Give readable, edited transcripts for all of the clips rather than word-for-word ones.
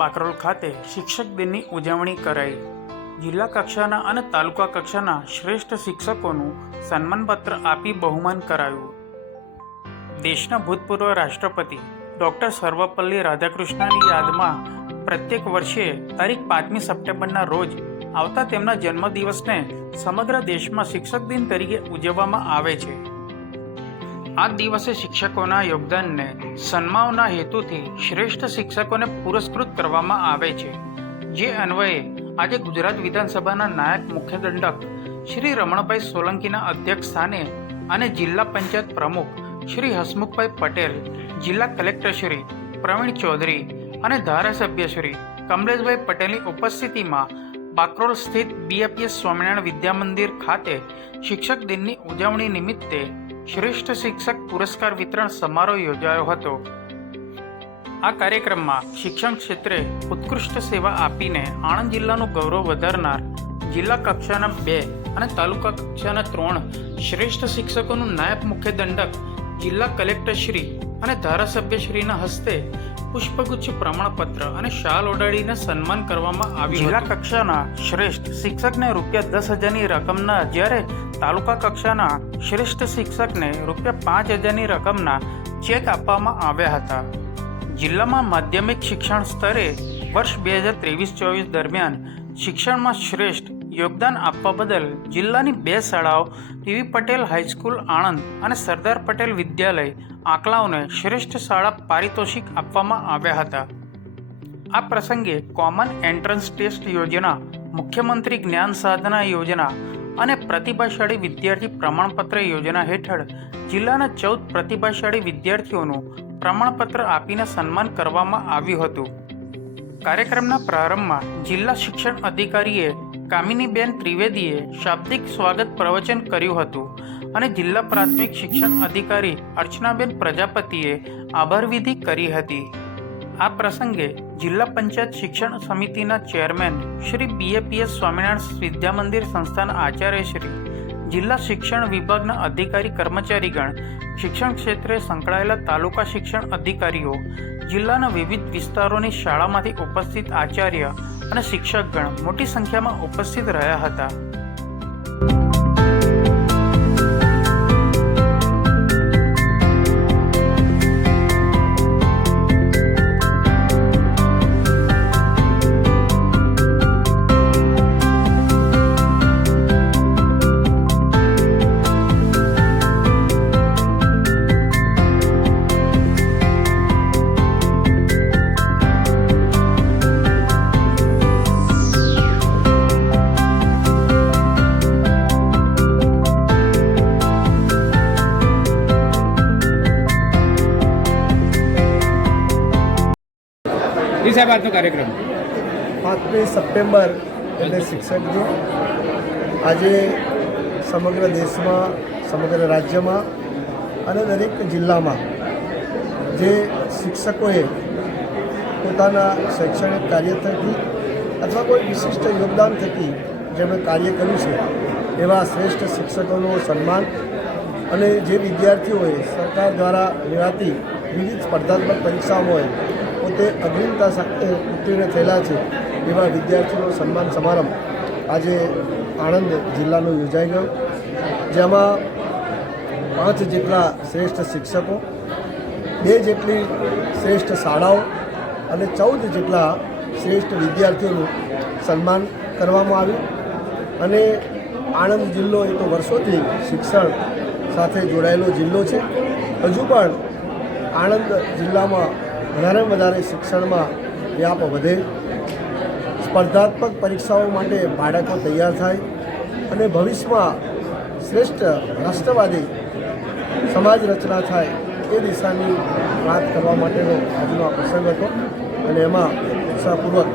બાકરોલ ખાતે શિક્ષક દિનની ઉજવણી કરાઈ। જિલ્લા કક્ષાના અને તાલુકા કક્ષાના શ્રેષ્ઠ શિક્ષકોનું સન્માનપત્ર આપી બહુમાન કરાયું। દેશના ભૂતપૂર્વ રાષ્ટ્રપતિ ડૉક્ટર સર્વપલ્લી રાધાકૃષ્ણની યાદમાં પ્રત્યેક વર્ષે તારીખ 5મી સપ્ટેમ્બરના રોજ આવતા તેમના જન્મદિવસને સમગ્ર દેશમાં શિક્ષક દિન તરીકે ઉજવવામાં આવે છે। આ દિવસે શિક્ષકોના યોગદાનને સન્માનના હેતુથી શ્રેષ્ઠ શિક્ષકોને પુરસ્કૃત કરવામાં આવે છે। જે અન્વયે આજે ગુજરાત વિધાનસભાના નાયબ મુખ્ય દંડક શ્રી રમણભાઈ સોલંકીના અધ્યક્ષ સ્થાને અને જિલ્લા પંચાયત પ્રમુખ શ્રી હસમુખભાઈ પટેલ, જિલ્લા કલેક્ટર શ્રી પ્રવીણ ચૌધરી અને ધારાસભ્ય શ્રી કમલેશભાઈ પટેલની ઉપસ્થિતિમાં બાકરોલ સ્થિત BAPS સ્વામિનારાયણ વિદ્યા મંદિર ખાતે શિક્ષક દિનની ઉજવણી નિમિત્તે શ્રેષ્ઠ શિક્ષક પુરસ્કાર વિતરણ સમારોહ યોજાયો હતો। આ કાર્યક્રમમાં શિક્ષણ ક્ષેત્રે ઉત્કૃષ્ટ સેવા આપીને આણંદ જિલ્લાનું ગૌરવ વધારનાર જિલ્લા કક્ષાના 2 અને તાલુકા કક્ષાના 3 શ્રેષ્ઠ શિક્ષકોનું નાયબ મુખ્ય દંડક જિલ્લા કલેક્ટરશ્રી અને ધારાસભ્યશ્રીના હસ્તે પુષ્પગુચ્છ પ્રમાણપત્ર અને શાલ ઓઢાડીને સન્માન કરવામાં આવ્યું। જિલ્લા કક્ષાના શ્રેષ્ઠ શિક્ષકને ₹10,000ની રકમના જ્યારે તાલુકા કક્ષાના શ્રેષ્ઠ શિક્ષકને ₹5,000ની રકમના ચેક આપવામાં આવ્યા હતા। જિલ્લામાં માધ્યમિક શિક્ષણ સ્તરે વર્ષ 2023-24 દરમિયાન શિક્ષણમાં શ્રેષ્ઠ યોગદાન આપવા બદલ જિલ્લાની 2 શાળાઓ ટીવી પટેલ હાઈસ્કૂલ આણંદ અને સરદાર પટેલ વિદ્યાલય આંકલાઓને શ્રેષ્ઠ શાળા પારિતોષિક આપવામાં આવ્યા હતા। આ પ્રસંગે કોમન એન્ટ્રન્સ ટેસ્ટ યોજના, મુખ્યમંત્રી જ્ઞાન સાધના યોજના અને પ્રતિભાશાળી વિદ્યાર્થી પ્રમાણપત્ર યોજના હેઠળ જિલ્લાના 14 પ્રતિભાશાળી વિદ્યાર્થીઓનું પ્રમાણપત્ર આપીને સન્માન કરવામાં આવ્યું હતું। કાર્યક્રમના પ્રારંભમાં જિલ્લા શિક્ષણ અધિકારીએ કામિનીબેન ત્રિવેદીએ શાબ્દિક સ્વાગત પ્રવચન કર્યું હતું અને જિલ્લા પ્રાથમિક શિક્ષણ અધિકારી અર્ચનાબેન પ્રજાપતિએ આભાર વિધિ કરી હતી। આ પ્રસંગે જિલ્લા પંચાયત શિક્ષણ સમિતિના ચેરમેન શ્રી BAPS સ્વામિનારાયણ વિદ્યા મંદિર સંસ્થાના આચાર્ય શ્રી, જિલ્લા શિક્ષણ વિભાગના અધિકારી કર્મચારીગણ, શિક્ષણ ક્ષેત્રે સંકળાયેલા તાલુકા શિક્ષણ અધિકારીઓ, જિલ્લાના વિવિધ વિસ્તારોની શાળામાંથી ઉપસ્થિત આચાર્ય અને શિક્ષકગણ મોટી સંખ્યામાં ઉપસ્થિત રહ્યા હતા। સાહેબ, આજનો કાર્યક્રમ 5મી સપ્ટેમ્બર એટલે શિક્ષક દિન। આજે સમગ્ર દેશમાં, સમગ્ર રાજ્યમાં અને દરેક જિલ્લામાં જે શિક્ષકોએ પોતાના શૈક્ષણિક કાર્ય થકી અથવા કોઈ વિશિષ્ટ યોગદાન થકી જેમણે કાર્ય કર્યું છે એવા શ્રેષ્ઠ શિક્ષકોનું સન્માન અને જે વિદ્યાર્થીઓએ સરકાર દ્વારા લેવાતી વિવિધ સ્પર્ધાત્મક પરીક્ષાઓમાં પોતે અગ્રિમતા સાથે ઉત્તીર્ણ થયેલા છે એવા વિદ્યાર્થીઓનો સન્માન સમારંભ આજે આણંદ જિલ્લાનો યોજાઈ ગયો, જેમાં 5 જેટલા શ્રેષ્ઠ શિક્ષકો, 2 જેટલી શ્રેષ્ઠ શાળાઓ અને 14 જેટલા શ્રેષ્ઠ વિદ્યાર્થીઓનું સન્માન કરવામાં આવ્યું। અને આણંદ જિલ્લો એ તો વર્ષોથી શિક્ષણ સાથે જોડાયેલો જિલ્લો છે। હજુ પણ આણંદ જિલ્લામાં વધારેમાં વધારે શિક્ષણમાં વ્યાપ વધે, સ્પર્ધાત્મક પરીક્ષાઓ માટે બાળકો તૈયાર થાય અને ભવિષ્યમાં શ્રેષ્ઠ રાષ્ટ્રવાદી સમાજ રચના થાય એ દિશાની વાત કરવા માટેનો આજનો આ પ્રસંગ હતો। અને એમાં ઉત્સાહપૂર્વક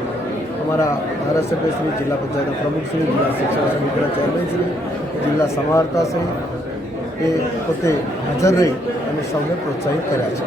અમારા ધારાસભ્યશ્રી, જિલ્લા પંચાયતના પ્રમુખશ્રી, જિલ્લા શિક્ષણ સમિતિના ચેરમેનશ્રી, જિલ્લા સમાહર્તાશ્રી એ પોતે હાજર રહી અને સૌને પ્રોત્સાહિત કર્યા છે।